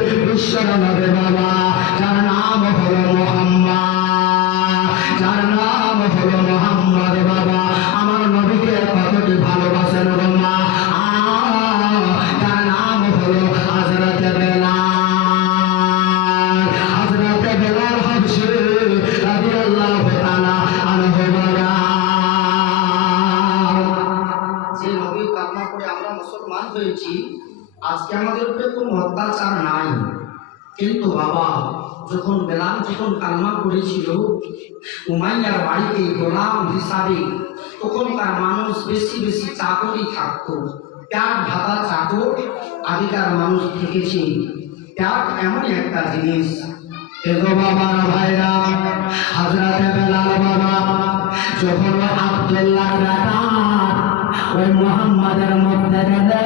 বিশ্বনবী বাবা, যার নাম হলো মুহাম্মদ, যার নাম হলো মুহাম্মদ বাবা, আমার নবীকে কতটি ভালোবাসেন গো মা। যার নাম হলো হযরত বেলাল, হযরত বেলাল হাবশী রাদিয়াল্লাহু তাআলা আনহু বাবা। যে নবীর কালিমা পড়ে আমরা মুসলমান হয়েছি, আজকে আমাদের উপরে কোনো অত্যাচার নাই। কিন্তু বাবা, যখন বেলাল কালিমা পড়েছিল উমাইয়ার বাড়িতে গোলাম হিসাবে, তখনকার মানুষ বেশি বেশি চাকরি থাকতো, প্যাট ভাতা চাকর আগেকার মানুষ থেকেছে। প্যাট এমন একটা জিনিস, এগো বাবার ভাইরা, হযরত বেলাল বাবা যখন আব্দুল্লাহর বেটা ওই মুহাম্মাদের মধ্যে গেলে,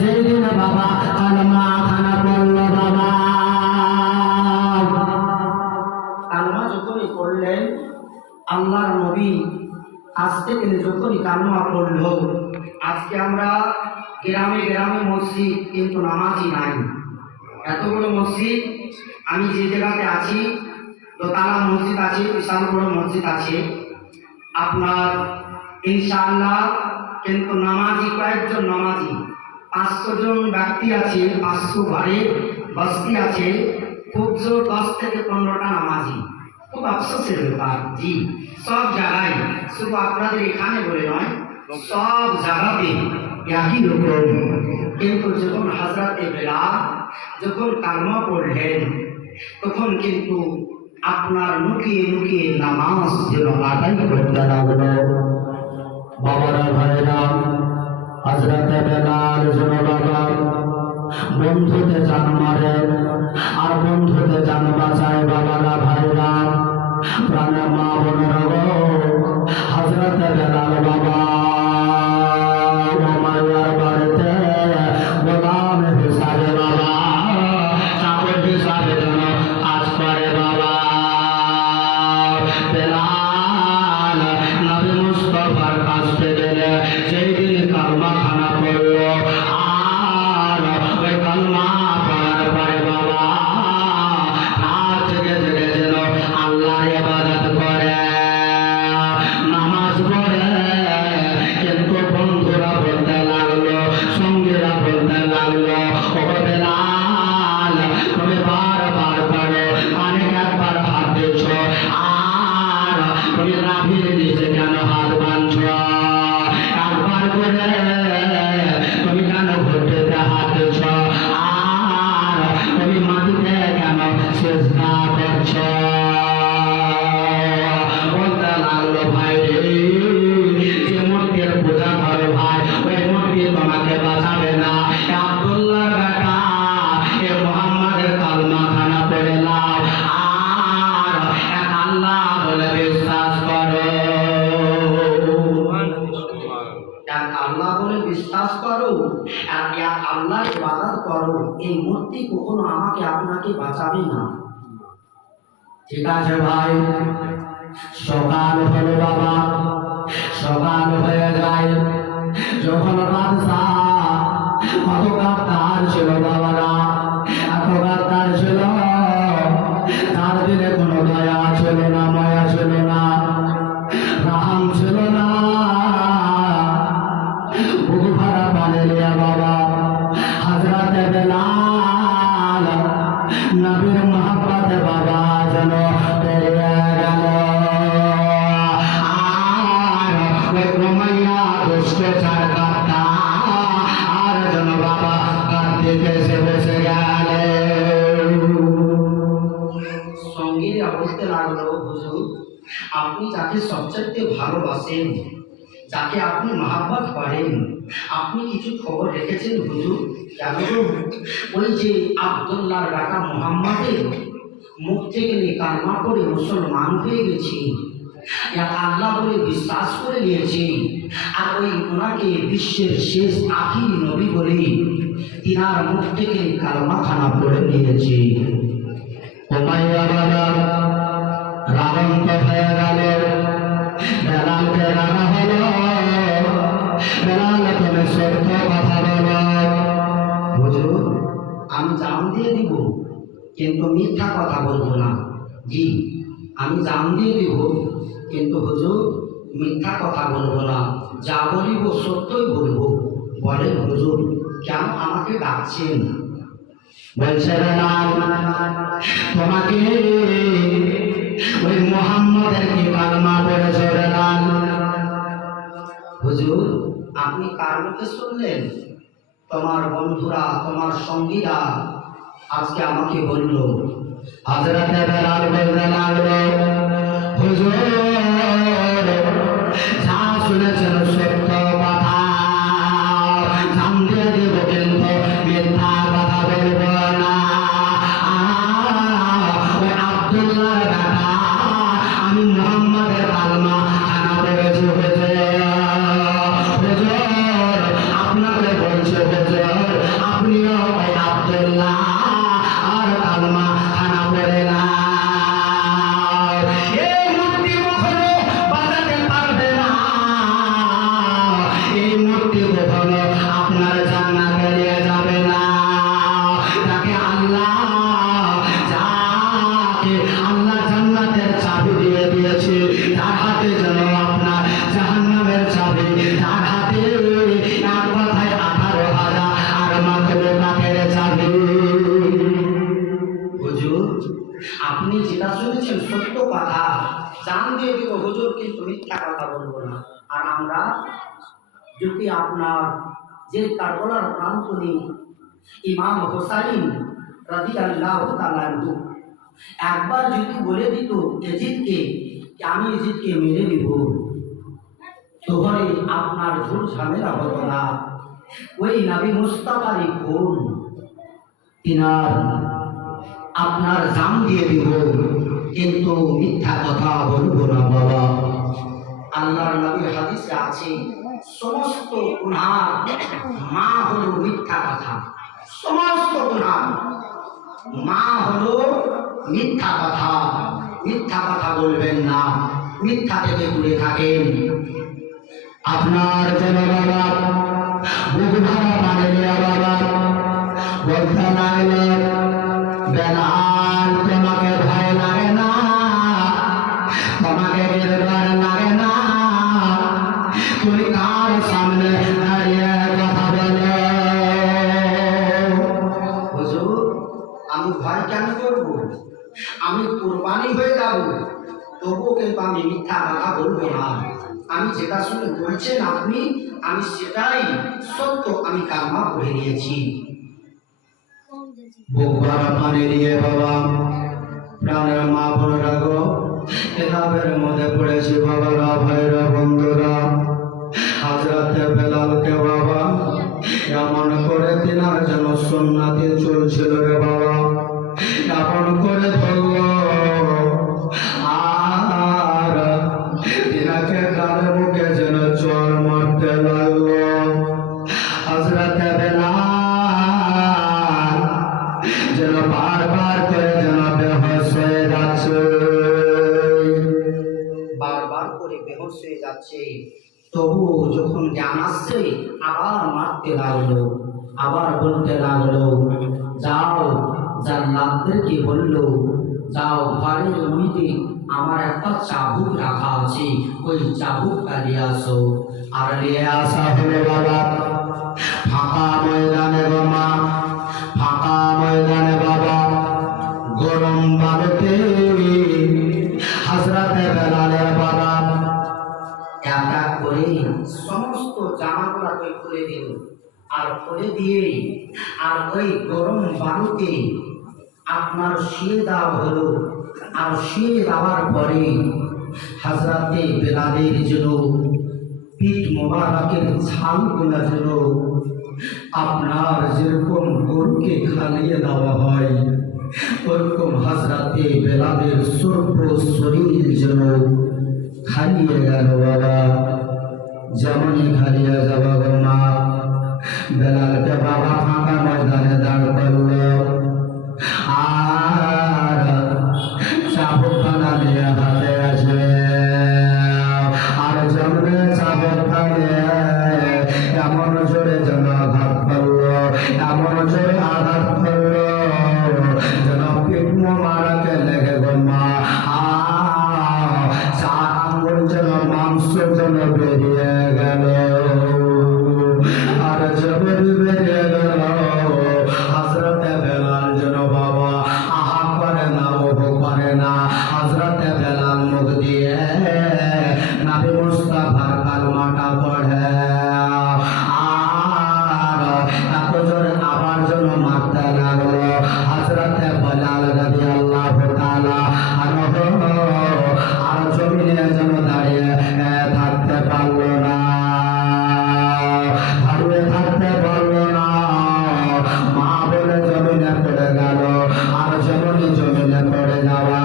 যেদিন বাবা কালমা খানা পড়লো বাবা, কালমা যখনই পড়লেন আল্লাহর নবী আজ থেকে যখনই কালমা পড়লো, আজকে আমরা গ্রামে গ্রামে মসজিদ কিন্তু নামাজি নাই। এত বড় মসজিদ, আমি যে জায়গাতে আছি দোতলা মসজিদ আছে, বিশাল বড় মসজিদ আছে আপনার ইনশাআল্লাহ, কিন্তু নামাজি কয়েকজন নামাজি, 500 জন ব্যক্তি আছে, 500 ঘরে বস্তি আছে, খুব জোর 10 থেকে 15টা নামাজি। খুব আফসোসের ব্যাপার জি, সব জায়গায়, শুধু আপনাদের এখানে বলে নয়, সব জায়গাতে একই রকম। কিন্তু যখন হযরতে বেলাল যখন কালমা পড়লেন, তখন কিন্তু আপনার লুকিয়ে লুকিয়ে নামাজ যেন আদায় করতে লাগলো। বাবারা ভাইরা, হযরতে বেলাল যেন বাবা বন্ধুতে জান মারে আর বন্ধুতে জান বাঁচায়। বাবারা ভাইরা, প্রাণের মা বোনেরা গো, হযরতে বেলাল বাবা উমাইয়ার বাড়িতে গোলাম হিসাবে বাবা, চাকর হিসাবে যেন কাজ করে বাবা। বেলাল নবী মুস্তাফার কাছ থেকে যেই দিন কালমা খানা পড়লো, আর ওই কালমা পড়ার পরে বাবা রাত জেগে জেগে যেন আল্লাহর ইবাদত করে, নামাজ পড়ে। কিন্তু বন্ধুরা বলতে লাগলো, সঙ্গীরা বলতে লাগলো, ও বেলাল তুমি বারবার পড়ো, অনেক একবার হাত দিচ্ছ, আর তুমি নাভির নিচে কেন হাত বাঁধছ, একবার করে তুমি কেন ঘুরতে হাত দিচ্ছ, আর তুমি মাটিতে কেন সিজদা করছ। বলতে লাগলো, ভাই রে, যে মূর্তির পূজা করো ভাই, ওই মূর্তি তোমাকে বাঁচাবে না। আব্দুল্লাহর বেটা এ মুহাম্মাদের কালমা খানা পড়ে নাও, আর এক আল্লাহ বলে বিশ্বাস করো, এক আল্লাহ বলে বিশ্বাস করো, আর এক আল্লাহর ইবাদত করো। এই মূর্তি কখনো আমাকে আপনাকে বাঁচাবে না। ঠিক আছে ভাই। সকাল হলো বাবা, সকাল হয়ে যায়, যখন বাদশা কত গাদ্দার ছিল বাবারা, এত গাদ্দার ছিল, তার দিলে কোনো দয়া ছিল না, মায়া ছিল না, রাহাম ছিল না। বুক ভরা পানি লিয়া বাবা হযরতে বেলাল নবীর মহব্বতে বাবা যেন পেরিয়ে গেল। আর ওই উমাইয়া দুষ্ট চার গাদ্দার আর যেন বাবা গাদ্দিতে এসে বসে গেল। সঙ্গীরা বলতে লাগলো, হুজুর আপনি যাকে সবচেয়ে ভালোবাসেন, যাকে আপনি মহব্বত করেন, আপনি কিছু খবর রেখেছেন হুজুর? কেন? ওই যে আব্দুল্লাহর বেটা মুহাম্মাদের মুখ থেকে কালমা পড়ে মুসলমান হয়ে গেছে, এক আল্লাহ বলে বিশ্বাস করে নিয়েছে, আর ওই ওনাকে বিশ্বের শেষ আখির নবী বলে তিনার মুখ থেকে কালমা খানা পড়ে নিয়েছে। উমাইয়া বাবা রাগান্ত হয়ে গেল, বেলালকে রাগা হলো, বেলাল তুমি সত্য কথা বলো। হুজুর আমি জান দিয়ে দিব, কিন্তু মিথ্যা কথা বলবো না। জি, আমি জান দিয়ে দিব, কিন্তু হুজুর মিথ্যা কথা বলবো না, যা বলিব সত্যই বলবো। বলেন হুজুর কেন আমাকে ডাকছেন? বলছে না, তোমাকে ওই মুহাম্মদের কি কালমা পড়েছে না? হুজুর আপনি কার মুখে শুনলেন? তোমার বন্ধুরা, তোমার সঙ্গীরা আজকে আমাকে বলল। হযরতে বেলাল বলতে লাগলো, হুজুর যা শুনেছেন সত্য কথা, জান দিয়ে দেব, কিন্তু মিথ্যা কথা বলব না। ওই আব্দুল্লাহর বেটা, আমি মুহাম্মাদের কালমা খানা পড়েছি। আপনাকে বলছে হুজুর, আপনিও ওই আব্দুল্লাহ আর কালমা খানা পড়ে না। এই মূর্তি কখনো বাজাতে পারবে না, এই মূর্তি কখনো আপনার জান্নাতে নিয়ে যাবে না। যাকে আল্লাহ জান্নাতের চাবি দিয়ে দিয়েছে, তার হাতে যেন আপনার জাহান্নামের চাবি, তার হাতে এক কথায় 18,000 আর মাখলুকাতের চাবি। হুজুর আপনি যেটা শুনেছেন সত্য কথা, জান দিয়ে দিব হুজুর, কিন্তু মিথ্যা কথা বলবো না। আর আমরা যদি আপনার যে কারবালার প্রান্তনী ইমাম হোসাইন রাদিয়াল্লাহু তাআলা আনহু একবার যদি বলে দিত এজিদকে, আমি এজিদকে মেরে দিব, তাহলে আপনার ঝুট ঝামেলা হতো না। ওই নবী মুস্তাফারই খুন, তিনার আপনার জান দিয়ে দিব, কিন্তু মিথ্যা কথা বলবো না বাবা। আল্লাহর নবীর হাদিসে আছে, সমস্ত গুনাহ মা হলো মিথ্যা কথা, সমস্ত গুনাহ মা হলো মিথ্যা কথা। মিথ্যা কথা বলবেন না, মিথ্যা থেকে দূরে থাকেন। আপনার যেন বাবা বুক ভরা পানি নিয়ে বাবা বলতে লাগলো, বেলাল তোমাকে ভয় লাগে না, তোমাকে বেরোবার লাগে না, তুমি কার সামনে দাঁড়িয়ে কথা বলো? হুজুর আমি ভয় কেন করব? আমি কুরবানি হয়ে যাব, তবুও কিন্তু আমি মিথ্যা কথা বলবো না। আমি যেটা শুনে বলছেন আপনি, আমি সেটাই সত্য, আমি কালমা পড়ে নিয়েছি। বুক ভরা পানি নিয়ে বাবা, প্রাণের মা বোনেরা গো, কিতাবের মধ্যে পড়েছি বাবারা, ভাইরা, বন্ধুরা, হযরতে বেলালকে বাবা এমন করে তিনার যেন সুন্নাতে চলছিল রে বাবা, এমন করে ধরল আর তিনাকে গালে মুখে যেন চর মারতে লাগলো। হযরতে বেলাল যেন বারবার করে যেন বেহুশ হয়ে যাচ্ছে, বারবার করে বেহুশ হয়ে যাচ্ছে। তবু যখন জ্ঞান আসছে আবার মারতে লাগলো, আবার বলতে লাগলো, যাও জান্নাতদেরকে বললো, যাও ঘরের মধ্যে আমার একটা চাবুক রাখা আছে, ওই চাবুকটা নিয়ে আসো। আর নিয়ে আসা হলো বাবা ফাঁকা ময়দানে, বাবা ফাঁকা ময়দানে বাবা গরম বালুতে হযরতে বেলালের বাবা এক এক করে সমস্ত জামাগুলাকে খুলে দিল, আর খুলে দিয়ে আর ওই গরম বালুতে আপনার শুয়ে দেওয়া হলো। আর শুয়ে দেওয়ার পরে হযরতে বেলালের জন্য পিঠ মোবারকের ছালগুলা যেন আপনার যেরকম গরুকে খালিয়ে দেওয়া হয়, ওরকম হযরতে বেলালের সর্ব শরীর যেন খালিয়ে গেল বাবা। যেমনই খালিয়ে যাওয়া গো মা, বেলালকে বাবা ফাঁকা ময়দানে দাঁড় করলো, আর চাবুকখানা নিয়ে হাতে আসে, আর জমনে চাবুকখানে এমন জোরে যেন আঘাত করলো, এমন জোরে আঘাত করলো হযরত বেলাল রাদিয়াল্লাহু তাআলা আনহু আর জমিনে যেন দাঁড়িয়ে থাকতে পারল না, দাঁড়িয়ে থাকতে পারল না। মা বলে জমিনে পড়ে গেল, আর জমিনে পড়ে যাওয়া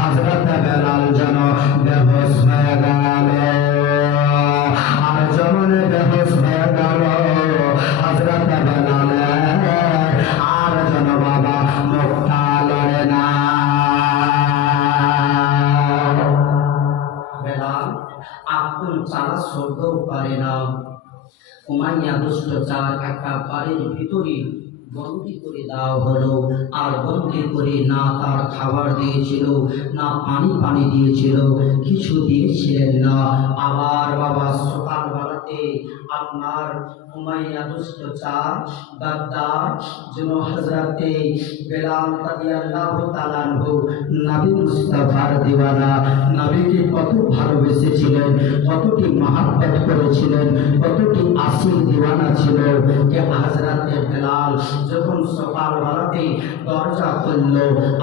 হযরত বেলাল যেন বেহুশ হয়ে গেল, আর জমিনে বেহুশ হয়ে গেল হযরত বেলাল, আর যেন বাবা মুখটা লড়ে না। বেলাল আকুল চালা শব্দও পারে না। উমাইয়া দুষ্ট চার একটা বাড়ির ভিতরে বন্দি করে দেওয়া হলো, আর বন্দি করে না তার খাবার দিয়েছিল, না পানি দিয়েছিল, কিছু দিয়েছিলেন না। আবার বাবা সকালবেলাতে আপনার উমাইয়া দুষ্ট চার গাদ্দার যেন হযরতে বেলাল রাদিয়াল্লাহু তাআলা আনহু নবী মুস্তাফার দিওয়ানা, নবীকে কত ভালোবেসেছিলেন, কতটি মহব্বত করেছিলেন, কতটি আশিক দিওয়ানা ছিল যে হযরতে বেলাল যখন সকালবেলাতে দরজা খুলল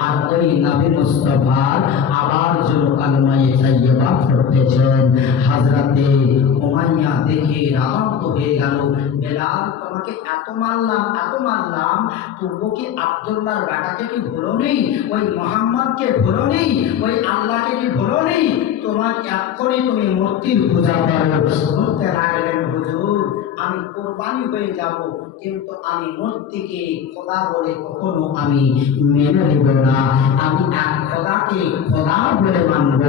আর ওই নবী মুস্তাফার আবার যেন কালেমায়ে তাইয়্যিবা পড়তেছেন, হযরতে উমাইয়া দেখে রাগান্বিত হয়ে গেল। বেলাল, তোমাকে এত মারলাম, তবু কি আব্দুল্লাহর বেটাকে কি ভুলো নেই? ওই মোহাম্মদকে ভুলো নেই? ওই আল্লাহকে কি ভুলো নেই? তোমার এক্ষুনি তুমি মূর্তির পূজা করো। বলতে লাগলেন, হুজুর আমি কোরবানি হয়ে যাব, কিন্তু আমি মূর্তিকে খোদা বলে কখনো আমি মেনে নেব না। আমি এক খোদাকে খোদা বলে মানব,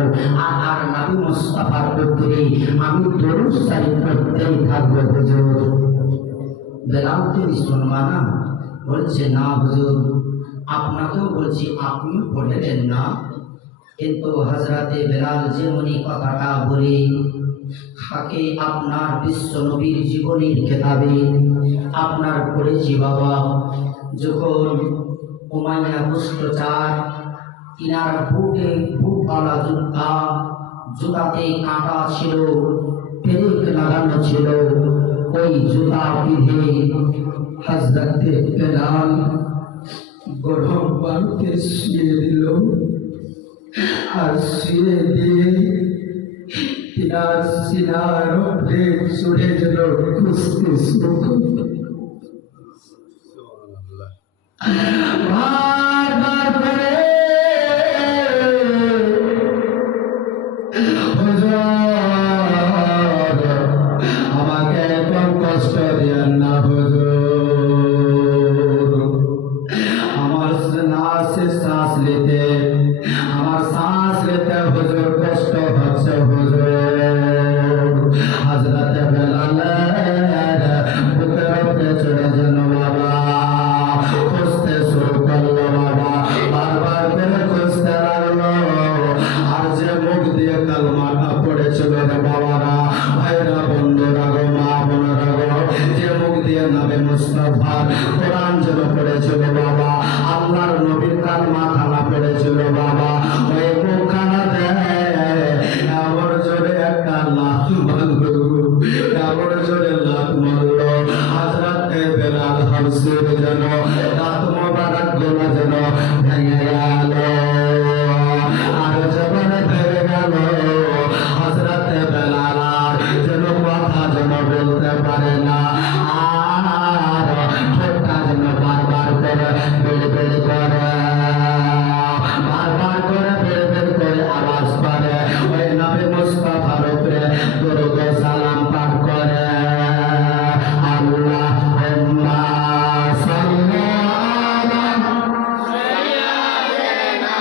আর নবী মুস্তাফার উপরে আমি দরুদ শরীফ পড়তেই থাকবো। হুজুর বেলাল, তুমি শুনবা না? বলছে, না হুজুর, আপনাকেও বলছি, আপনি পড়লেন না। কিন্তু হযরতে বেলাল যেমনি কথাটা বলে থাকে আপনার বিশ্ব নবীর জীবনের কেতাবে আপনার পড়েছি বাবা, যখন উমাইয়া দুষ্ট চার তিনার বুকে বুকওয়ালা জুতাতে কাঁটা ছিল, পেরেক লাগানো ছিল, ওই জুতা বিধে হযরতে বেলাল গরম পানিতে শুয়ে দিল, আর শুয়ে দিয়ে তিনার সিনার উপরে চড়ে যেন খুঁজতে শুরু করল। বারবার করে, হুজুর আমাকে কম কষ্ট দিয়েন না হুজুর, আমার শ্বাস নিতে হুজুর কষ্ট হচ্ছে হুজুর। হযরতে বেলাল বুকের উপরে চড়ে যেন বাবা খুঁজতে শুরু করলো, বাবা বারবার করে খুঁজতে লাগলো, আর যে মুখ দিয়ে কালমাটা পড়েছিল রে বাবারা, ভাইরা, বন্ধুরা গো, মা বোনেরা গো, যে মুখ দিয়ে নবী মুস্তাফার কোরআন যেন পড়েছিল বাবা, আল্লাহর নবীর কালমা খানা পড়েছিল বাবা, ওই মুখখানাতে এমন জোরে একটা লাথ মারলো, এমন জোরে লাথ মারলো, হযরতে বেলাল হযরত যেন দাঁত মোবারক গুলো যেন ভেঙে গেল, আর যখন ভেঙে গেল হযরতে বেলাল যেন কথা যেন বলতে পারে না, আর ঠোঁটটা যেন বারবার করে বেড়ে করে, বারবার করে বেড়ে আওয়াজ করে ওই নবী মুস্তাফার উপরে দরুদ ও সালাম পাঠ করে, আল্লাহুম্মা সাল্লি আলা সাইয়্যিদিনা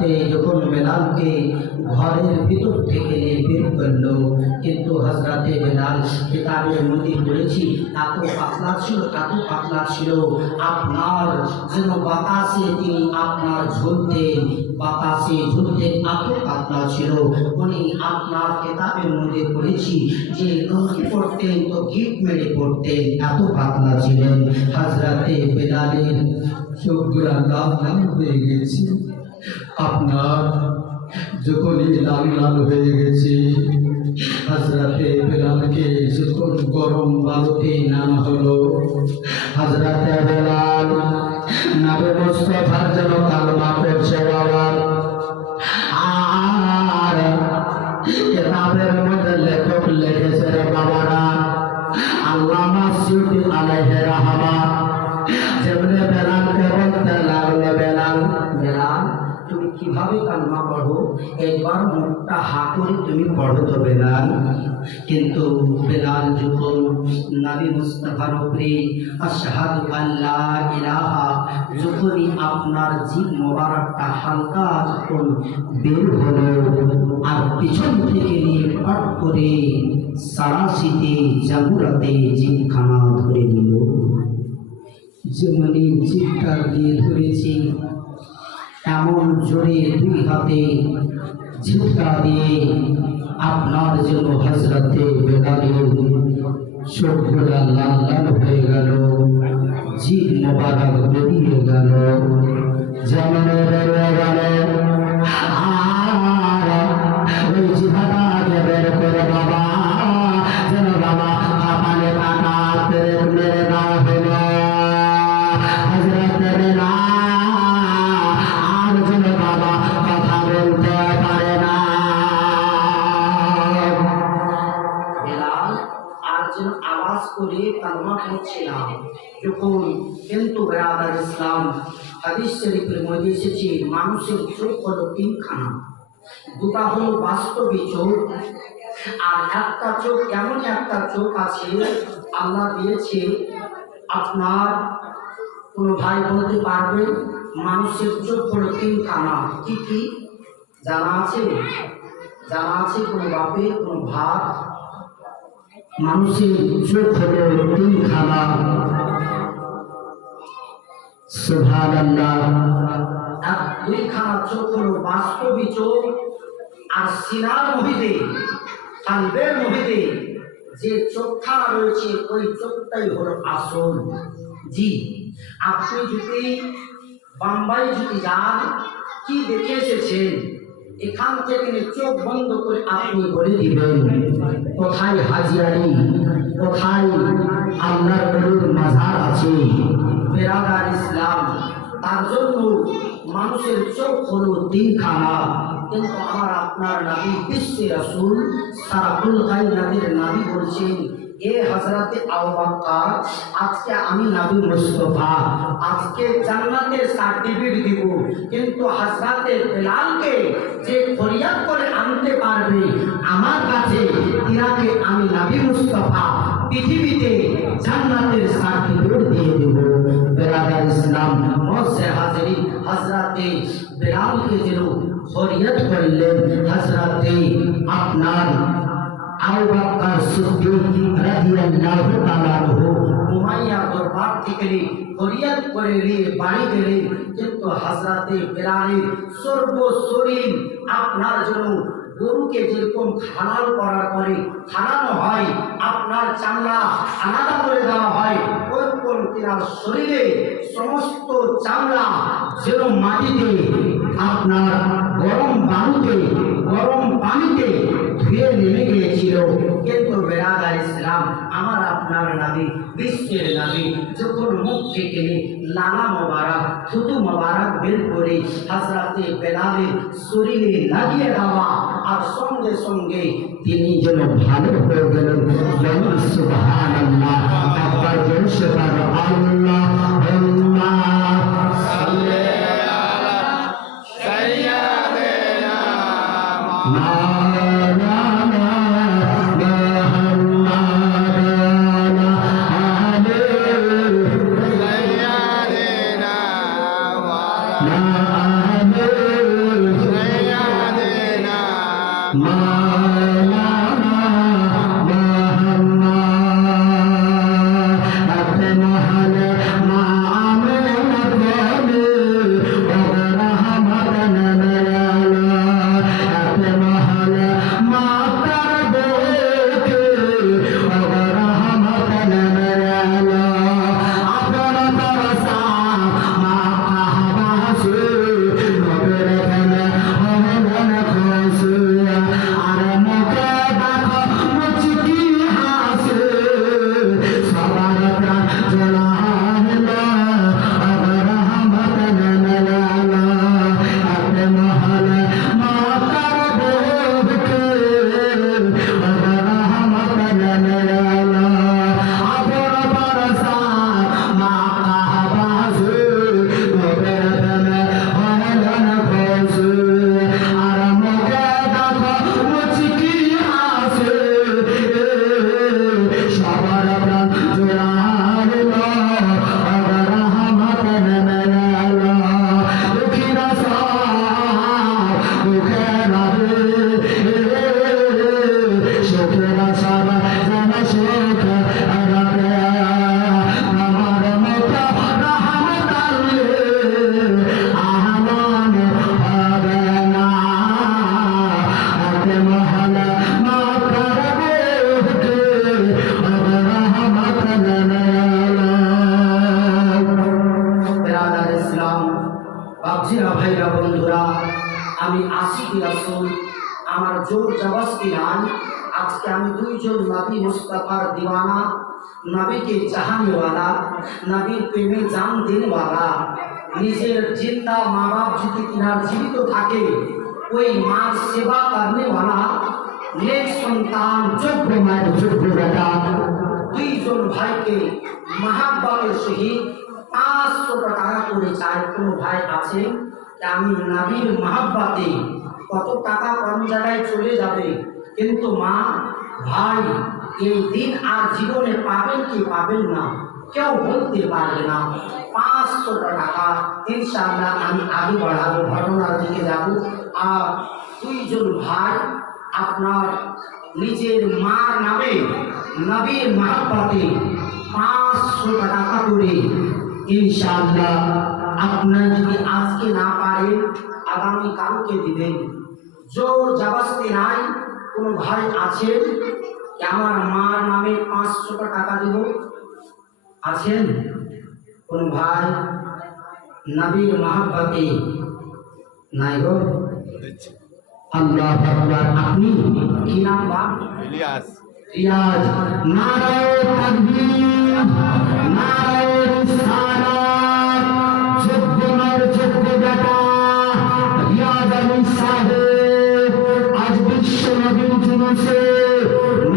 হাজরাতে যখন বেলালকে ঘরের ভিতর থেকে বের করলো, কিন্তু হাজরাতে বেলাল কিতাবের মধ্যে পড়েছি এত পাতলা ছিল, এত পাতলা ছিল, আপনার যেন বাতাসে তিনি আপনার ঝুলতেন, বাতাসে ঝুলতেন, এত পাতলা ছিল। উনি আপনার কিতাবের মধ্যে পড়েছি যে লঙ্গি পড়তেন তো গিট মেরে পড়তেন, এত পাতলা ছিলেন। হাজরাতে বেলালের চোখগুলা লাল লাল হয়ে গেছে। আপনার যখনই লাল লাল হয়ে গেছে, হাজরাতে বেলালকে যখন গরম বালুতে নামা হলো, হাজরাতে বেলাল নবী মুস্তাফার যেন কালমা পড়ছে বাবা। আর কিতাবের মধ্যে লেখক লিখেছে রে বাবারা, আল্লামা সিউতি আলাইহি রাহমাত যেমনে বেলালকে বলতে লাগলো, বেলাল বেলাল তুমি কিভাবে কালমা পড়ো, একবার মুখটা হা করে তুমি পড়ো তো বেলাল। কিন্তু বেলাল যখন নবী মুস্তাফার উপরে আশহাদু আল্লা ইলাহা যখনই আপনার জিভ মোবারকটা হালকা যখন বের হলো, আর পিছন থেকে নিয়ে পাট করে সারাশিতে জাবুরাতে জিভখানা ধরে নিল। যেমনি জিভটা দিয়ে ধরেছি, এমন জোরে দুই হাতে ঝিটকা দিয়ে আপনার জন্য হযরতে বেলালের চোখগুলা লাল লাল হয়ে গেল, জিভ মোবারক বেরিয়ে গেল, যেমন বেরিয়ে গেল। আর ওই জিভাটাকে বের করে বাবা যেন বাবা হাঁপানে কাটা মেরে দেওয়া হলো। হযরতে বেলাল যেন বাবা কথা বলতে পারে না, বেলাল আর যেন আওয়াজ করে কালমা পড়ছে না যখন। কিন্তু বেরাদার ইসলাম, হাদিস শরীফের মধ্যে এসেছে মানুষের চোখ হলো তিনখানা, দুটা হলো বাস্তবিক চোখ, আর একটা চোখ এমন একটা চোখ আছে আল্লাহ দিয়েছে। আপনার কোনো ভাই বলতে পারবে মানুষের চোখ হলো তিনখানা, কি কি জানা আছে? জানা আছে কোনো বাপে কোনো ভাত? মানুষের চোখ হলো তিনখানা। সুবহানাল্লাহ। আর দুইখানা চোখ হলো বাস্তবিক চোখ, আর সিনার মহিদে কালবের মহিদে যে চোখখানা রয়েছে ওই চোখটাই হলো আসল। জি, আপনি যদি বাম্বাই যদি যান, কি দেখে এসেছেন, এখান থেকে চোখ বন্ধ করে আপনি বলে দিবেন কোথায় হাজী আলী, কোথায় আল্লাহর নবীর মাজার আছে। বেরাদার ইসলাম, তার জন্য মানুষের চোখ হলো তিনখানা। কিন্তু আমার আপনার নবী বিশ্বে রাসূল সারাতুল কায়নাতের নবী বলছেন, এ হযরতে আবু বকর, আজকে আমি নবী মুস্তাফা আজকে জান্নাতের সার্টিফিকেট দিব, কিন্তু হযরতে বেলালকে যে ফরিয়াদ করে আনতে পারবে আমার কাছে, তিনাকে আমি নবী মুস্তাফা পৃথিবীতে জান্নাতের সার্টিফিকেট দিয়ে দেব। বেরাদার ইসলাম, মওজে হাজিরিন, হযরতে বেলালকে যেন ফরিয়াদ করলেন হযরতে আপনার আবু বকর সিদ্দিক রাদিয়াল্লাহু তাআলা আনহু উমাইয়া দরবার থেকে ফরিয়াদ করে নিয়ে বাড়ি গেলেন। কিন্তু হযরতে বেলালের সর্বশরীর আপনার জন্য গরুকে যেরকম হালাল করার পরে খাওয়ানো হয়, আপনার চামড়া আলাদা করে দেওয়া হয়, ওরকম তিনার শরীরে সমস্ত চামড়া যেন মাটিতে আপনার গরম বালুতে গরম পানিতে ধুয়ে নেমে গিয়েছিল। কিন্তু বেরাদার ইসলাম, আমার আপনার নবী বিশ্বের নবী যখন মুখ থেকে লালা মোবারক থুতু মোবারক বের করে হযরতে বেলালের শরীরে লাগিয়ে দেওয়া, আর সঙ্গে সঙ্গে তিনি যেন ভালো হয়ে গেলেন। সুবহানাল্লাহ। একবার জোরে বলো আল্লাহুম্মা সাল্লি আলা সাইয়্যিদিনা মাওলানা মুহাম্মাদ বাবজিরা ভাইরা বন্ধুরা, আমি আশিকি রাসূল, আমার জোর জবরদস্তি নাই। আজকে আমি দুইজন নবী মুস্তাফার দিওয়ানা, নবীকে চাহানেওয়ালা, নবীর প্রেমে জান দেনেওয়ালা। নিজের জিন্দা মা বাপ যদি তিনার জীবিত থাকে, ওই মার সেবা করনেওয়ালা, নেক সন্তান, যোগ্য মায়ের যোগ্য বেটা, দুইজন ভাইকে মহাব্বতের সহিত 500 টাকা করে চায়। কোনো ভাই আছে আমি নবীর মহাব্বতে কত টাকা কম জায়গায় চলে যাবে, কিন্তু মা ভাই এই দিন আর জীবনে পাবেন কি পাবেন না কেউ বলতে পারবে না। 500 টাকা ইনশাআল্লাহ আমি আগে বাড়াবো, ঘটনার দিকে যাব। আর দুইজন ভাই আপনার নিজের মার নামে নবীর মহাব্বতে 500 টাকা করে ইনশাআল্লাহ আপনার যদি আজকে না পারেন আগামী কালকে দিবেন। জোর জবরদস্তি নাই। কোন ভাই আছেন আমার মার নামে 500 টাকা দেব? আছেন কোন ভাই? নবীর মহাব্বতে নাই গো। আল্লাহু আকবার। আপনি কি নাম বা? ইলিয়াস। রিয়াজ। নারায়ে তাকবীর, নারায়ে রিসালাত। যোগ্য মার যোগ্য বেটা রিয়াজ আলী সাহেব আজ বিশ্ব নবীর জুলুসে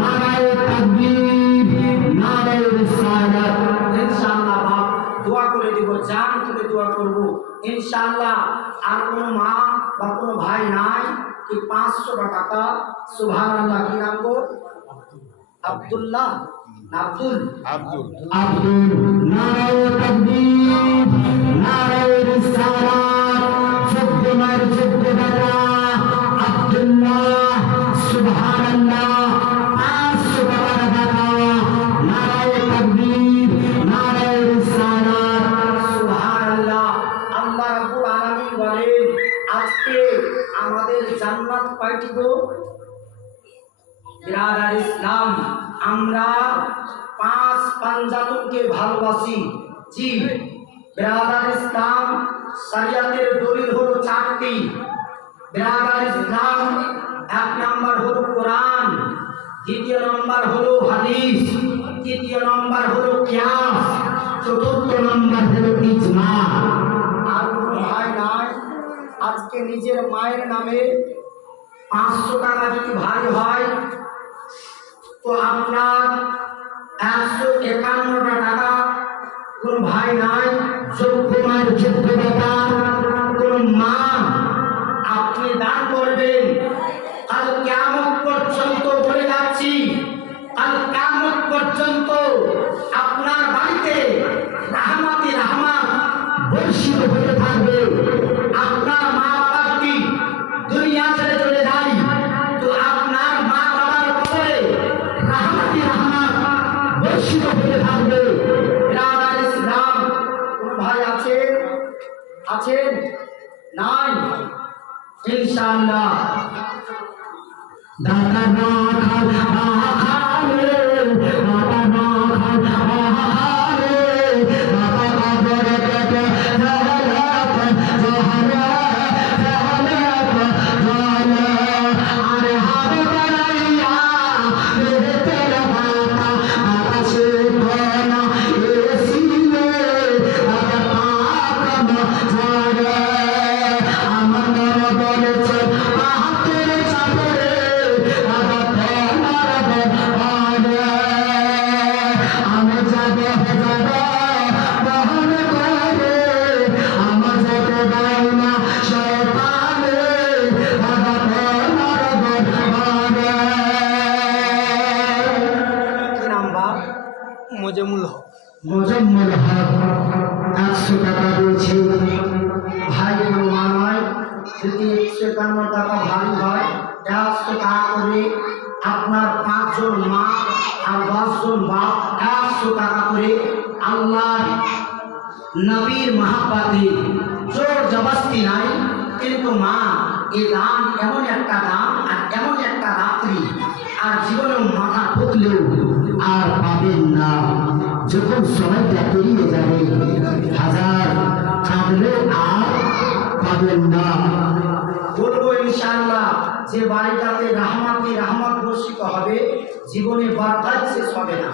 নারায়ে তাকবীর, নারায়ে রিসালাত। ইনশাআল্লাহ বাপ দোয়া করে দিব, জান করে দোয়া করব ইনশাআল্লাহ। আর কোনো মা বা কোনো ভাই নাই কি 500 টাকা? সুবহানাল্লাহ। কি নাম গো? আব্দুল্লাহ, আব্দুল আব্দুল আব্দুল। নারায়ে তাকবীর, নারায়ে রিসালাত। যোগ্য মার যোগ্য বেটা আব্দুল্লাহ, সুবহানাল্লাহ। 500 টাকার বেটা। নারায়ে তাকবীর, নারায়ে রিসালাত। সুবহানাল্লাহ। আল্লাহ রাব্বুল আলামিন বলেন আজকে আমাদের জান্নাত পাইটি গো। বিরাদার ইসলাম, আমরা 5 পাঞ্জাতনকে ভালোবাসি। জি বিরাদার ইসলাম, শরিয়তের দলিল হলো 4টি। বিরাদার ইসলাম, 1 নম্বর হলো কোরআন, 2 নম্বর হলো হাদিস, 3 নম্বর হলো কিয়াস, 4 নম্বর হলো ইজমা। আর কোনো ভাই নাই আজকে নিজের মায়ের নামে 500 টাকা যদি ভাই হয় তো আপনার 151 টাকা। কোন ভাই নাই যোগ্য মায়ের যোগ্য বেটা কোন মা আপনি দান করবেন। কাল কিয়ামত পর্যন্ত বলে যাচ্ছি, কাল কিয়ামত পর্যন্ত আপনার বাড়িতে রাহমাতি রাহমাত বর্ষিত হতে থাকবে। আপনার মা বাবা যদি দুনিয়া ছেড়ে চলে যায় তো আপনার মা বাবার উপরে রাহমাতি রাহমাত বর্ষিত হতে থাকবে। বিরাদার ইসলাম, কোন ভাই আছে? আছেন? নাই? ইনশাআল্লাহ দাদা না খালে দাদা না খালে দাদা কবর কেটে মোজাম্মেল হক 100 টাকা দিয়েছে। ভাই মানায় যদি 151 টাকা ভারী হয় 100 টাকা করে, আপনার 5 জন মা আর 10 জন বাপ 100 টাকা করে আল্লাহ নবীর মহাব্বতে জোর জবরদস্তি নাই, কিন্তু মা এই দান এমন একটা দান আর এমন একটা রাত্রি আর জীবনে মাথা ঠুকলেও আর পাবেন না। যখন সময়টা পেরিয়ে যাবে হাজার কাঁদলেও আর পাবেন না। বলবো ইনশাআল্লাহ যে বাড়িটাতে রহমত বর্ষিত হবে, জীবনে বরকত শেষ হবে না।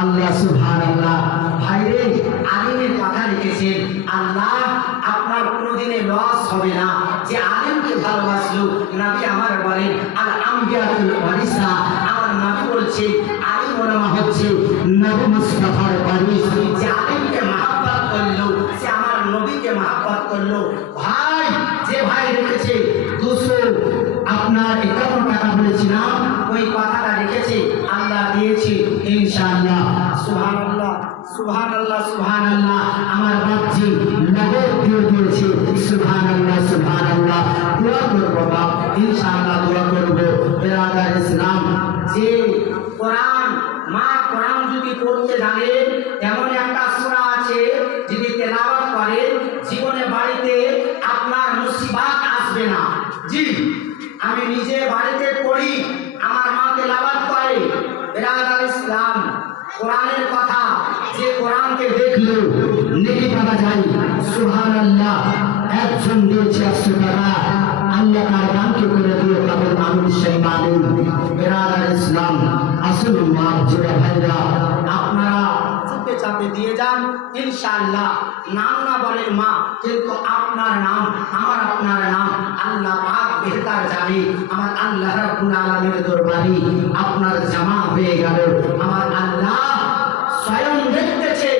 আল্লাহ সুবহানাল্লাহ। ভাইরে আলিমের কথা লিখেছেন, আল্লাহ আপনার কোনোদিনে লস হবে না। যে আলিমকে ভালোবাসলো, নবী আমার বলেন আল আম্বিয়াতুল ওয়ারিসা, আমার নবী বলছে আলিম ওলামা হচ্ছে নবী মুস্তাফার ওয়ারিস। যে আলিমকে মহব্বত করলো সে আমার নবীকে মহব্বত করলো। ভাই যে ভাই রেখেছে 251 টাকা বলেছিলাম, ওই কথাটা রেখেছে, আল্লাহ দিয়েছে ইনশাআল্লাহ। সুবহানাল্লাহ সুবহানাল্লাহ সুবহানাল্লাহ। আমার বাপজি নগদ দিয়ে দিয়েছে, সুবহানাল্লাহ সুবহানাল্লাহ। দোয়া করবো বাপ, ইনশাআল্লাহ দোয়া করবো। বেরাদার ইসলাম, যে কোরআন মা কোরআন যদি পড়তে জানে, এমন একটা সূরা আছে যদি তেলাওয়াত করে জীবনে বাড়িতে আপনার মুসিবত আসবে না। জি আমি নিজে বাড়িতে পড়ি, আমার মা তেলাওয়াত করে। বেরাদার ইসলাম, কোরআনের কথা, যে কোরআনকে দেখলো নেকি পাওয়া যায়। সুবহানাল্লাহ। একজন দিয়েছে 100 টাকা, আল্লাহ তার দানকে করে দিও তাদের মানুষ সেই মালিক। বেরাদার ইসলাম, আসল মা জোড়া ভাইরা আপনারা চুপে চাপে দিয়ে যান ইনশাআল্লাহ। নাম না বলেন মা, কিন্তু আপনার নাম আমার আপনার নাম আল্লাহ পাক বেহতার জানে। আমার আল্লাহ রাব্বুল আলামিনের দরবারে আপনার জমা হয়ে গেল। আমার আল্লাহ স্বয়ং দেখতেছে,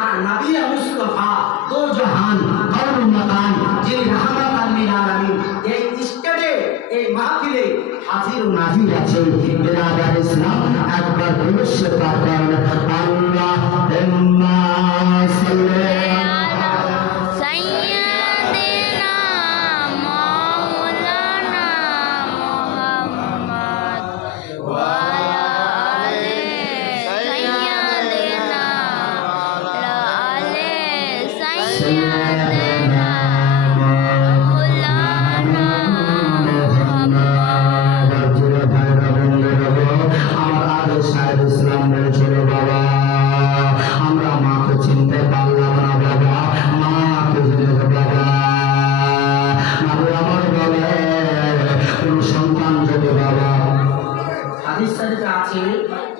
আর নবী মুস্তাফা দো জাহান হর মাকান যিনি রাহমাতাল লিল আলামিন এই স্টেজে এই মাহফিলে হাজির ও নাজির আছে। বেরাদার ইসলাম, একবার অবশ্যই পাঠ করেন আল্লাহুম্মা সাল্লি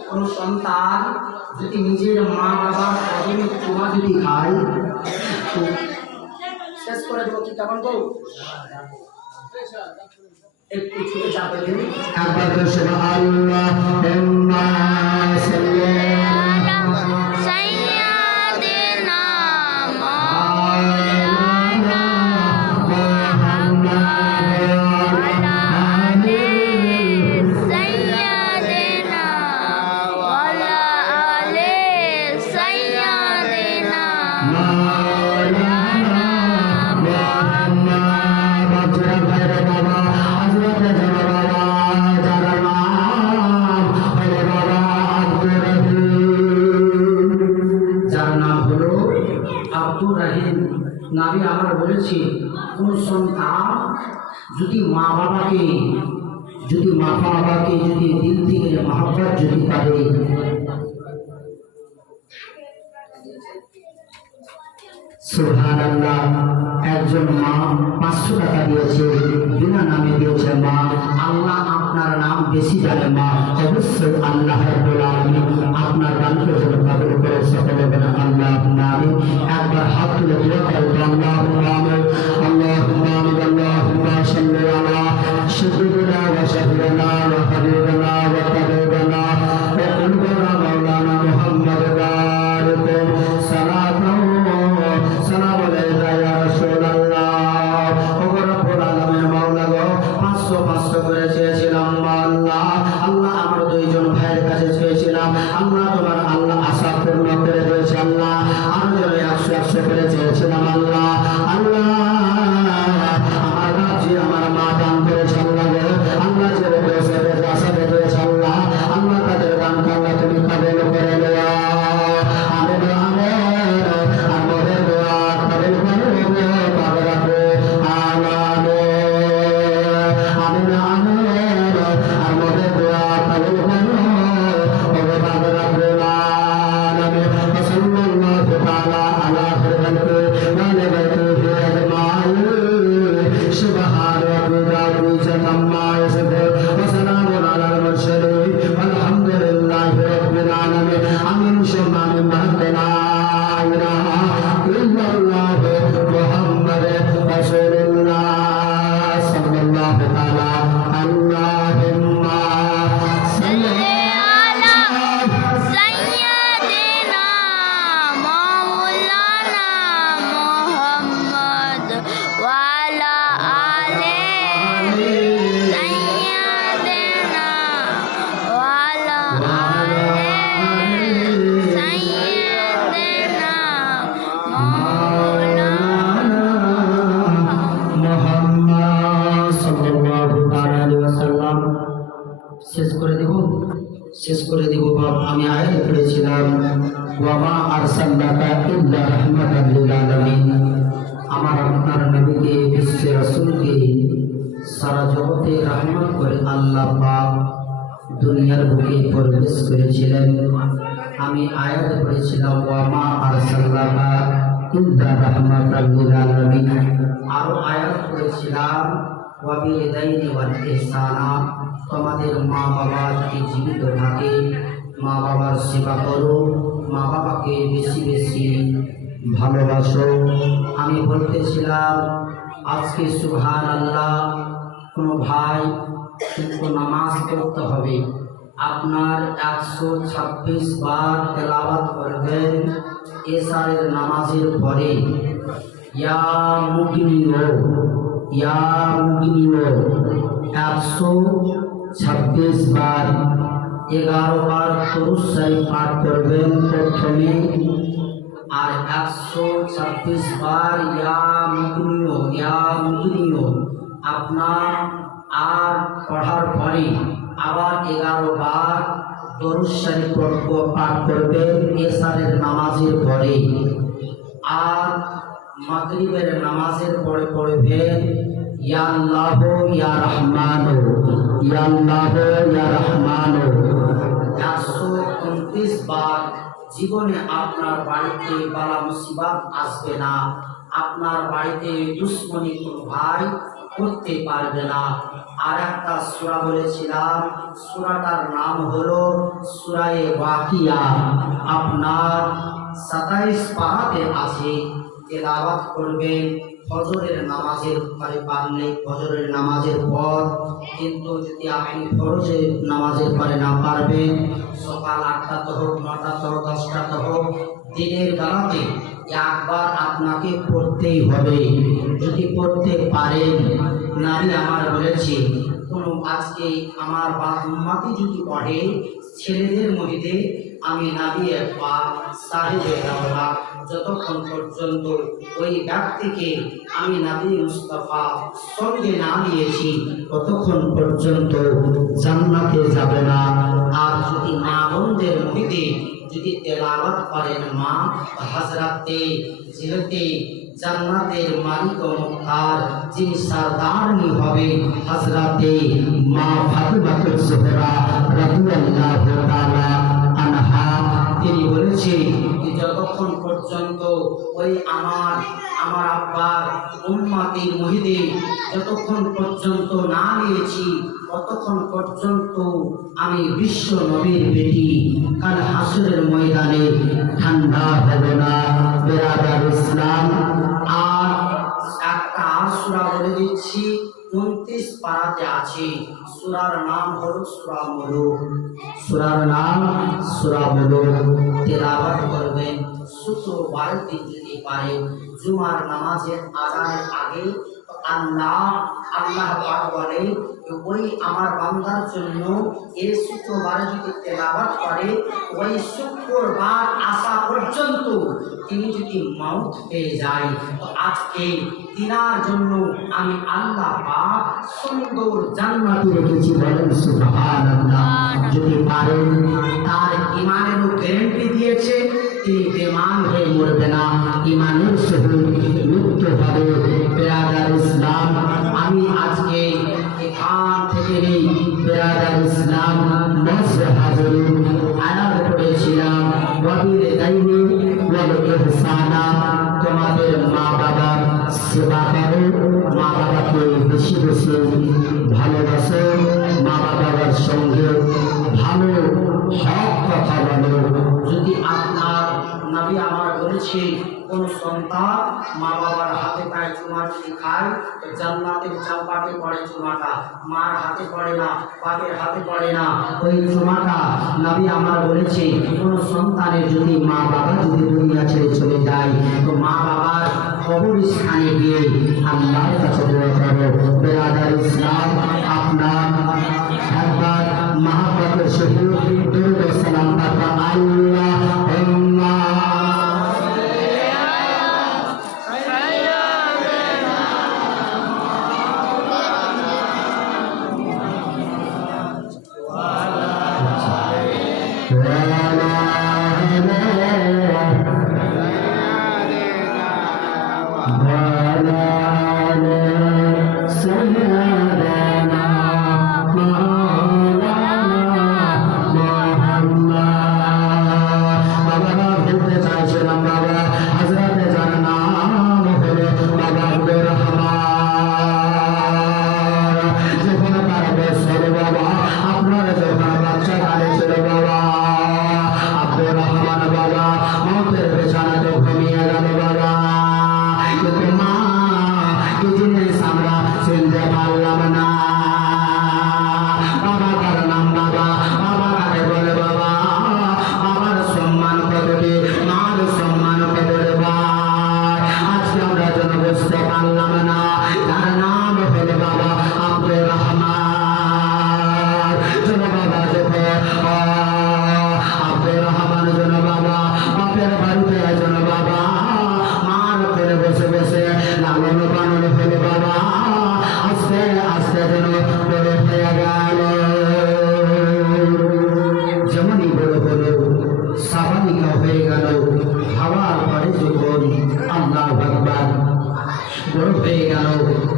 কোন সন্তান যদি নিজের মা বাবার কদমে চুমা যদি খায়, শেষ করে দেবো কি কেমন বউ, একটু ছুটে চাপে দেবে একবার আল্লাহুম্মা সাল্লি নাবি আমার বলেছি, কোন সন্তান যদি মা বাবাকে যদি দিল থেকে মহব্বত যদি করে, সুবহানাল্লাহ। একজন মা 500 টাকা দিয়েছে, বিনা নামে দিয়েছে। মা আল্লাহ আপনার নাম বেশি জানে। মা অবশ্যই আল্লাহ রাব্বুল আলামিন আপনার দানকে যেন কবুল করে সকলে বলেন আল্লাহুম্মা আমিন। একবার হাত তুলে দোয়া করুন আল্লাহুম্মা আমিন আল্লাহুম্মা আমিন আল্লাহুম্মা সাল্লি আলা সাইয়্যিদিনা ওয়া শাফিঈনা ওয়া হাবিবিনা ওয়া তাবিবিনা ওয়া কুলুনা মাওলানা মুহাম্মদ বারিক সালাতাও সালাম আলাইকা ইয়া রাসূলুল্লাহ। ওগো রব্বুল আলামিন মাওলা গো 500 করে চেয়েছিলাম আল্লাহ। আল্লাহ আমার দুইজন ভাইয়ের কাছে চেয়েছিলাম, আল্লাহ তোমার আল্লাহ আশা পূর্ণ করে দিয়েছে। আল্লাহ আরো যেন 100 করে চেয়েছে করেছিলাম আল্লাহ আল্লাহ আমার বাপজি আমার মা দান করেছে আল্লাহ আল্লাহ যে আশা বেঁধেছে আল্লাহ আল্লাহ তাদের দান আল্লাহ তুমি কবুল করে নেওয়া আমিন আমিন আমাদের দোয়া কবুল করে নেওয়া ভালো রাখো আমিন আমিন আমিন আমাদের দোয়া কবুল করে নেওয়া ভালো রাখো আমিন সাল্লাল্লাহু তাআলা আলা খায়রিল মানবিয়্যি আজমাইন সুবহান রাব্বিকা রাব্বিল ইজ্জাতি আম্মা ইয়াসিফুন ওয়া সালামুন আলাল মুরসালিন আলহামদুলিল্লাহি রাব্বিল আলামিন আমিন সুম্মা আমিন লা ইলাহা ইল্লাল্লাহ মুহাম্মাদুর রাসূলুল্লাহ সাল্লাল্লাহু তাআলা আল্লাহুম্মা সাল্লি আলা সাইয়্যিদিনা মাওলানা মুহাম্মদ ওয়া আলা আলি সাইয়্যিদিনা ওয়া আলা আলি সাইয়্যিদিনা মাওলানা মুহাম্মদ সাল্লাল্লাহু আলাইহি ওয়াসাল্লাম শেষ করে দেব বাপ আমি আয়াত পড়েছিলাম ওয়া মা আরসালনাকা ইল্লা রাহমাতাল লিল আলামিন আমার আপনার নবীকে বিশ্ব রাসূলকে সারা জগতে রহমত করে আল্লাহ পাক দুনিয়ার বুকে প্রবেশ করেছিলেন আমি আয়াত পড়েছিলাম ওয়া মা আরসালনাকা ইল্লা রাহমাতাল লিল আলামিন আর আয়াত পড়েছিলাম ওয়া বিলিদাইনি ওয়াল ইহসানা তোমাদের মা বাবা যদি জীবিত থাকে মা বাবার সেবা করো মা বাবাকে বেশি বেশি ভালোবাসো আমি বলতেছিলাম আজকে সুবহানাল্লাহ কোনো ভাই কিন্তু নামাজ পড়তে হবে আপনার 126 বার তেলাওয়াত করবেন এশারের নামাজের পরে ইয়া মুকিমিনো 126 বার 11 বার দরুদ শরীফ পাঠ করবেন প্রথমে আর 126 বার ইয়া মুকিমিনো আপনার আর পড়ার পরে আবার 11 বার দরুদ শরীফ পাঠ করবেন এশারের নামাজের পরে আর মাগরিবের নামাজের পরে পড়বেন ইয়া আল্লাহ ইয়া রহমান ইয়া আল্লাহ ইয়া রহমান 129 বার জীবনে আপনার বাড়িতে বালা মুসিবত আসবে না আপনার বাড়িতে দুশ্মনী কোনো ভাই করতে পারবে না আর একটা সূরা বলেছিলাম সূরাটার নাম হলো সূরায়ে ওয়াকিয়া আপনার 27 পারাতে আছে তেলাওয়াত করবেন ফজরের নামাজের পরে পারলে ফজরের নামাজের পর কিন্তু যদি আপনি ফরজের নামাজের পরে না পারবেন সকাল 8টাতে হোক 9টাতে হোক 10টাতে হোক দিনের বেলাতে একবার আপনাকে পড়তেই হবে যদি পড়তে পারেন নবী আমার বলেছে কোনো আজকে আমার বা উম্মতি যদি পড়ে ছেলেদের মধ্যে আমি নবী পাক সাহেবে দাওলা যতক্ষণ পর্যন্ত ওই ব্যক্তিকে আমি নবী মুস্তাফা সঙ্গে না নিয়েছি ততক্ষণ পর্যন্ত জান্নাতে যাবে না আর যদি মা বোনদের মধ্যে যদি তেলাওয়াত করেন মা হযরতে জিলতে জান্নাতের মালিক ও মুখতার যিনি সরদারনি হবে হযরতে মা ফাতিমাতুজ জোহরা রাদিয়াল্লাহু তাআলা আনহা তিনি বলেছে যে যতক্ষণ পর্যন্ত ওই আমার আব্বার উম্মতের মহিদে যতক্ষণ পর্যন্ত না নিয়েছি ততক্ষণ পর্যন্ত আমি বিশ্ব নবীর বেটি কাল হাসরের ময়দানে ঠান্ডা হবে না বেরাদার ইসলাম আর একটা সূরা বলে দিচ্ছি 29 পারাতে আছে সূরার নাম হলো সূরা মুলুক সূরার নাম সূরা মুলুক তেলাওয়াত করবেন শুক্রবার দিন যদি পারে জুমার নামাজের আজানের আগে আল্লাহ পাক বলে ওই আমার বান্দার জন্য এই শুক্রবারে যদি তেলাওয়াত করে ওই শুক্রবার আসা পর্যন্ত তিনি যদি মাউত পেয়ে যায় তো আজকে তিনার জন্য আমি আল্লাহ পাক সুন্দর জান্নাতে রেখেছি। বলেন সুবহানাল্লাহ। যদি পারেন তার ইমানেরও গ্যারান্টি দিয়েছে তিনি বেঈমান হয়ে মরবে না, ইমানের সহিত মৃত্যু হবে। বেরাদার ইসলাম, আমি আজকে এখান থেকে বেরাদার ইসলাম মসজিদে হাজির আয়াত পড়েছিলাম ওয়াবিল দাইনি ওয়াল ইহসানা, তোমাদের মা বাবার সেবা করো, মা বাবাকে বেশি বেশি ভালোবাসো, মা বাবার সঙ্গে ভালো হক কথা বলো। যদি আপনার নবী আমার বলেছে কোন সন্তান মা বাবার হাতে পায়ে চুমা যদি খায় তো জান্নাতের চাম্পাকে পড়ে চুমাটা, মার হাতে পড়ে না, বাপের হাতে পড়ে না, ওই চুমাটা নবী আমার বলেছে কোন সন্তানের যদি মা বাবা যদি দুনিয়া ছেড়ে চলে যায় তো মা বাবার কবরস্থানে গিয়ে আল্লাহর কাছে দোয়া করো। বেরাদার ইসলাম, আপনার একবার মহাপ্রভুর সহিত দরুদ ও সালাম পাঠা আল্লাহুম্মা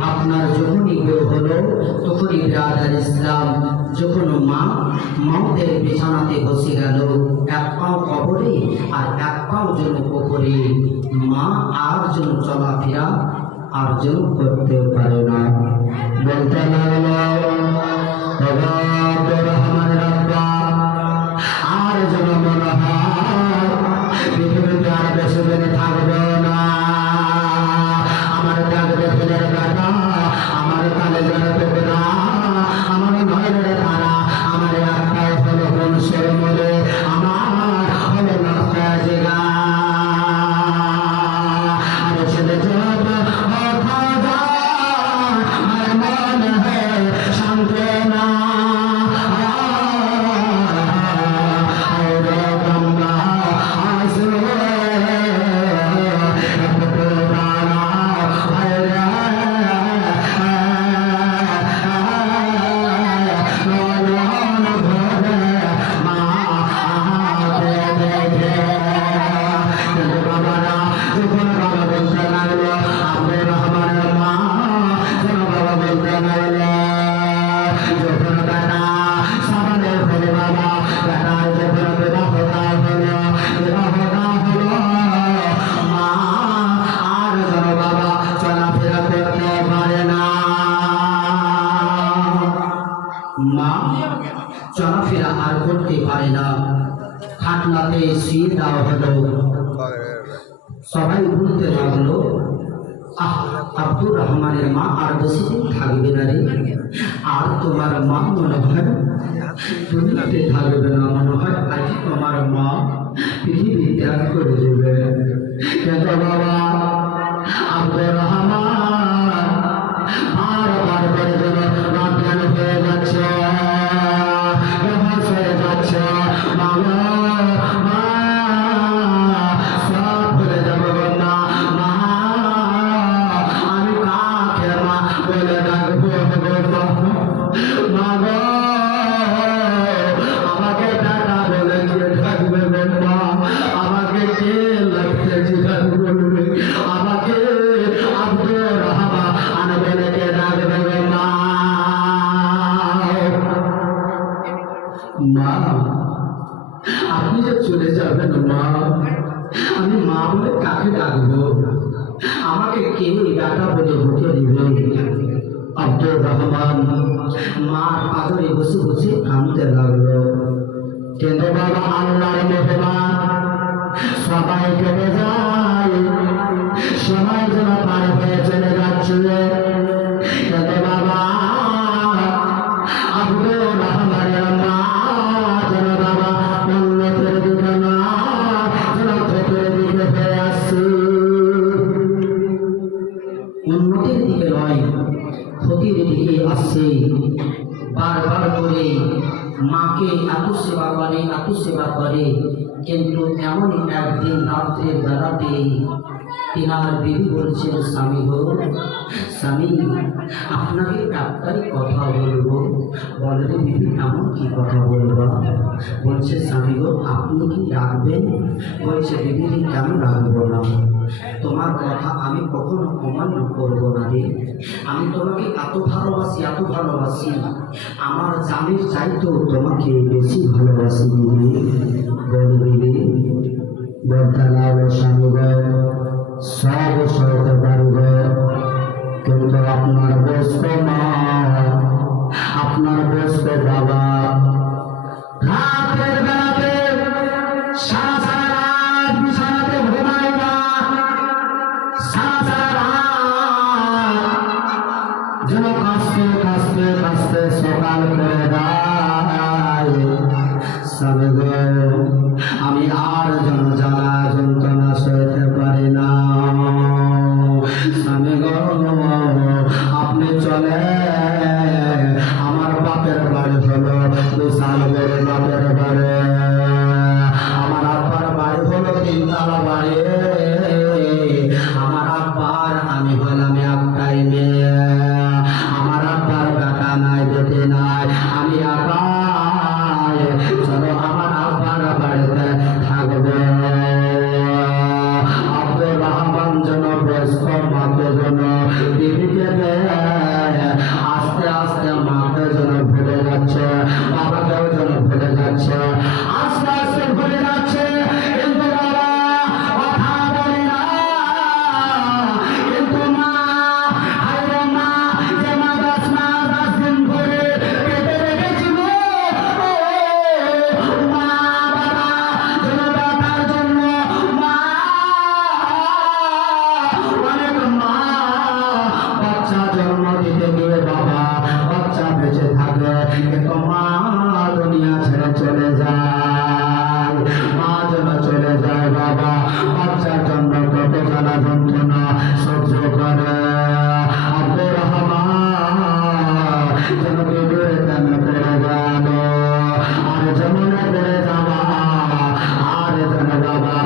আপনার যখনই বড় হলো তখনই বেরাদার ইসলাম যখন মা মাউতের বিছানাতে বসে গেল, এক পাও কবরে আর এক পাও যেন কবরে, মা আর যেন চলাফেরা আর যেন করতে পারে না। বলতে লাগলো রহমান রাব্বা, আর যেন মনে হয় পৃথিবীতে আর বেশি দিন থাকবে না। আমার ডাকবে ফেলের কাটা, আমার কালে যাবে না, আমার নয়নের তারা, আমার একটাই হলো বংশের মূলে, আমার হলো নষ্টা জেগা। আর ছেলে যাব কথা যায়, আর মনে হয় শান্তি না। মা চলাফেরা আর করতে পারে না, খাটলাতে শুয়ে দেওয়া হলো। সবাই বলতে লাগলো আব্দুর রহমানের মা আর বেশি দিন থাকবে না রে, আর তোমার মা মনে হয় দুনিয়াতে থাকবে না, মনে হয় আজ তোমার মা পৃথিবী ত্যাগ করে দেবে। কিন্তু বাবা আব্দুর রহমান মা, আপনি যে চলে যাবেন মা, আমি মা বলে কাকে ডাকবো? আমাকে কে ডাকা বলে বুকে দিবে? আব্দুর রহমান মার পাথরে বসে বসে কাঁদতে লাগলো। কিন্তু বাবা, আল্লাহর মেহমান, সবাই চলে যায়, সময় যেন পার হয়ে চলে যাচ্ছে। কিন্তু বাবা, আব্দুর রহমানের মা যেন বাবা উন্নতির দিকে না, যেন ক্ষতির দিকে ফিরে আসছে। উন্নতির দিকে নয়, ক্ষতির দিকে আসছে। বারবার করে মাকে এত সেবা করে, কিন্তু এমনই একদিন রাত্রের বেলাতে তিনার বিবি বলছেন, স্বামী গো, স্বামী, আপনাকে একটাই কথা বলবো। বলে রে বিবি, এমন কি কথা বলবো? বলছে, স্বামী গো, আপনি কি রাখবেন? বলছে, বিবি, কেন রাখবো না? তোমার কথা আমি কখনো অমান্য করবো না রে। আমি তোমাকে এত ভালোবাসি, আমার জানের চাইতেও তোমাকে বেশি ভালোবাসি দিদি। বলে দিদি, বলতে লাগলো, স্বামী গো, সব সইতে পারব, কিন্তু আপনার বস্ত মা, আপনার বস্ত বাবা, রাতের বেলাতে সারা সারা রাত বিছানাতে ঘুমাই না, সারা সারা রাত যেন কাঁদতে কাঁদতে কাঁদতে সকাল করে দেয়। স্বামী গো, আমি আর যেন জ্বালা যন্ত্রণা সইতে পারি না। স্বামী গো, আপনি চলে, আমার বাপের বাড়ি হলো বিশাল বড় বাপের বাড়ি, আমার আব্বার বাড়ি হলো 3 তলা বাড়ি, আমার আব্বার আমি হলাম একটাই মেয়ে, আমার আব্বার বেটা নাই, বেটি নাই, আমি একাই। চলো আমার আব্বার বাড়িতে থাকবে। আব্দুর রহমান যেন বয়স্ক মাকে যেন বিবিকে আস্তে আস্তে মাকে যেন ভুলে যাচ্ছে, বাবাকেও যেন ভুলে যাচ্ছে, আস্তে আস্তে ভুলে যাচ্ছে। কিন্তু বাবা কথা বলে না, কিন্তু মা, আরে মা, যে মা 10 দিন ধরে পেটে রেখেছিল, মা বাবা যেন বেটার জন্য মা, অনেক মা বাচ্চা জন্ম দিতে গিয়ে বাবা বাচ্চা বেঁচে থাকে, কিন্তু মা দুনিয়া ছেড়ে চলে যায়। মা যেন চলে যায় বাবা, বাচ্চার জন্য কত জ্বালা যন্ত্রণা সহ্য করে। আব্দুর রহমান যেন বিবির প্রেমে পড়ে গেল, আর যেমন করে যাবা, আর যেন বাবা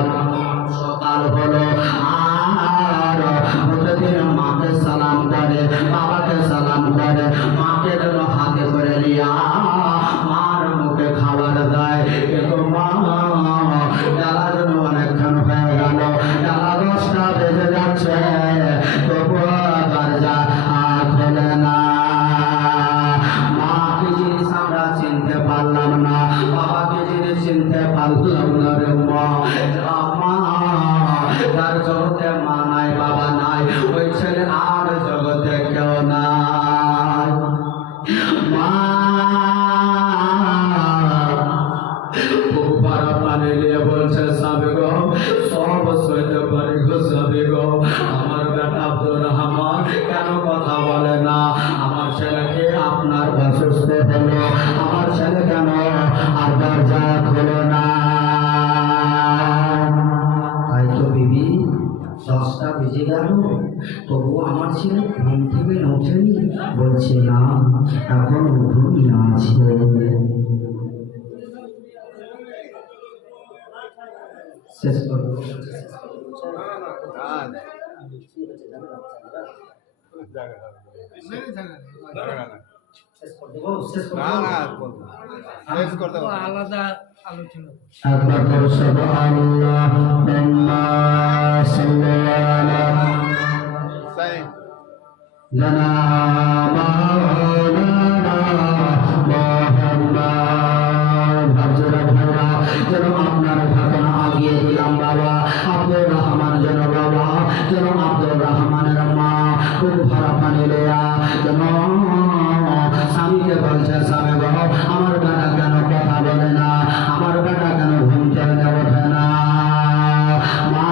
সকাল হলো, আর প্রতিদিন মাকে সালাম করে, বাবাকে সালাম করে, মাকে যেন হাতে করে নিয়া মার মুখে খাবার দেয়। কিন্তু মা বেলা যেন অনেকক্ষণ হয়ে গেল, বেলা 10টা বেজে যাচ্ছে, তবুও দরজা খোলে না। মা কি জিনিস আমরা চিনতে পারলাম না, বাবা কি জিনিস চিনতে পারলাম না রে মা। মা, যার জগতে মা নাই, বাবা নাই, ওই ছেলে আর জগতে কেউ নাই। মা খুব বড় পানি নিয়ে বলছে, স্বামী গো, সব সইতে পারি গো স্বামী গো, আমার বেটা আব্দুর রহমান কেন কথা বলে না? আমার ছেলেকে আপনার অসুস্থ হলো, আমার ছেলে কেন আর দরজা খোলো না? তাই তো বিবি, 10টা বেজে গেল, তবু আমার ছেলে ঘুম থেকে ওঠেনি। বলছে, না, এখন ঘুমিয়ে আছে। শেষ করবো। আলাদা আলোচনা একবার করে সুবহানাল্লাহুম্মা সাল্লি আলা জানাবা মাওলানা মুহাম্মদ পানি লয়া যেন স্বামীকে বলছে, স্বামী গো আমার বেটা কেন কথা বলে না, আমার বেটা কেন ঘুম থেকে ওঠে না। মা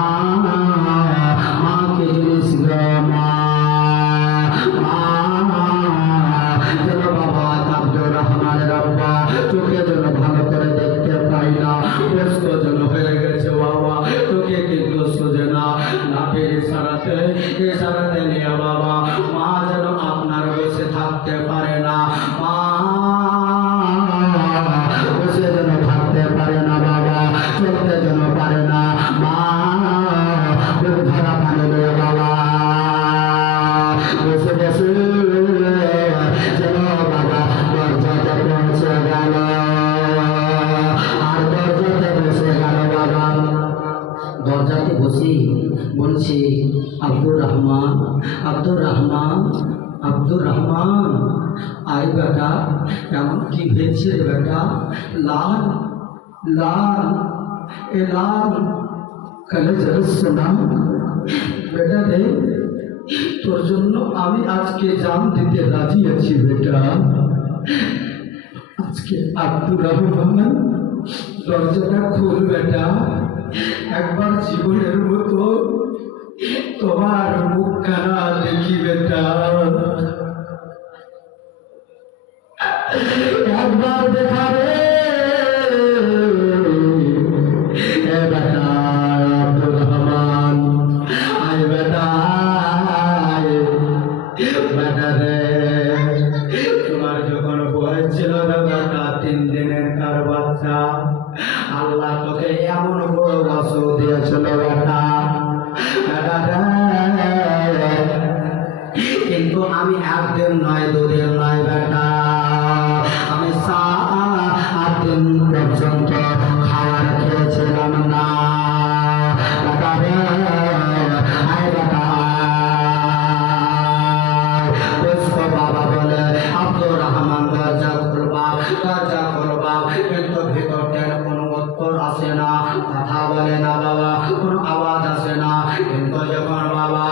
মা কি জিনিস গো মা, যেন বাবা আব্দুর রহমানের আব্বা চোখে যেন ভালো করে দেখতে পাই না, ব্যস্ত যেন হয়ে গেছে বাবা, চোখে কিন্তু সোজে না, নাকের ইশারাতে নিয়ে বাবা মা যেন আপনার বসে থাকতে পারে না, মা বসে যেন থাকতে পারে না বাবা, চলতে যেন পারে না, মা বুক ভরা পানি লয়ে বাবা বসে বসে যেন বাবা দরজাতে পৌঁছে গেল, আর দরজাতে বসে গেল বাবা। দরজাতে বসে বলছে, আব্দুর রহমান, আব্দুর রহমান, আব্দুর রহমান আয় বেটা, এমন কি হয়েছে রে বেটা? লাল লাল এ লাল কালে শোনা বেটা রে, তোর জন্য আমি আজকে জান দিতে রাজি আছি বেটা। আজকে আব্দুর রহমান দরজাটা খুল বেটা, একবার জীবনের মতো তোমার মুখখানা দেখি বেটা, একবার দেখাবে এ বেটা আব্দুর রহমান, আয় বেটা আয় বেটা রে, তোমার যখন বয়স ছিল না বেটা 3 দিনের কার বাচ্চা, আল্লাহ তোকে এমন বড় বাসু দিয়েছিল বেটা, কিন্তু আমি 1 দিন নয় 2 দিন নয় বেটা, আমি 7 দিন পর্যন্ত খাবার খেয়েছিলাম না বেটা রে। আয় বেটা বসো বাবা বলে আব্দুর রহমান দরজা খুলবা, দরজা খুলবা, কিন্তু ভিতরটার কোনো উত্তর আসে না, কথা বলে না বাবা, কোনো আওয়াজ আসে না, কিন্তু যখন বাবা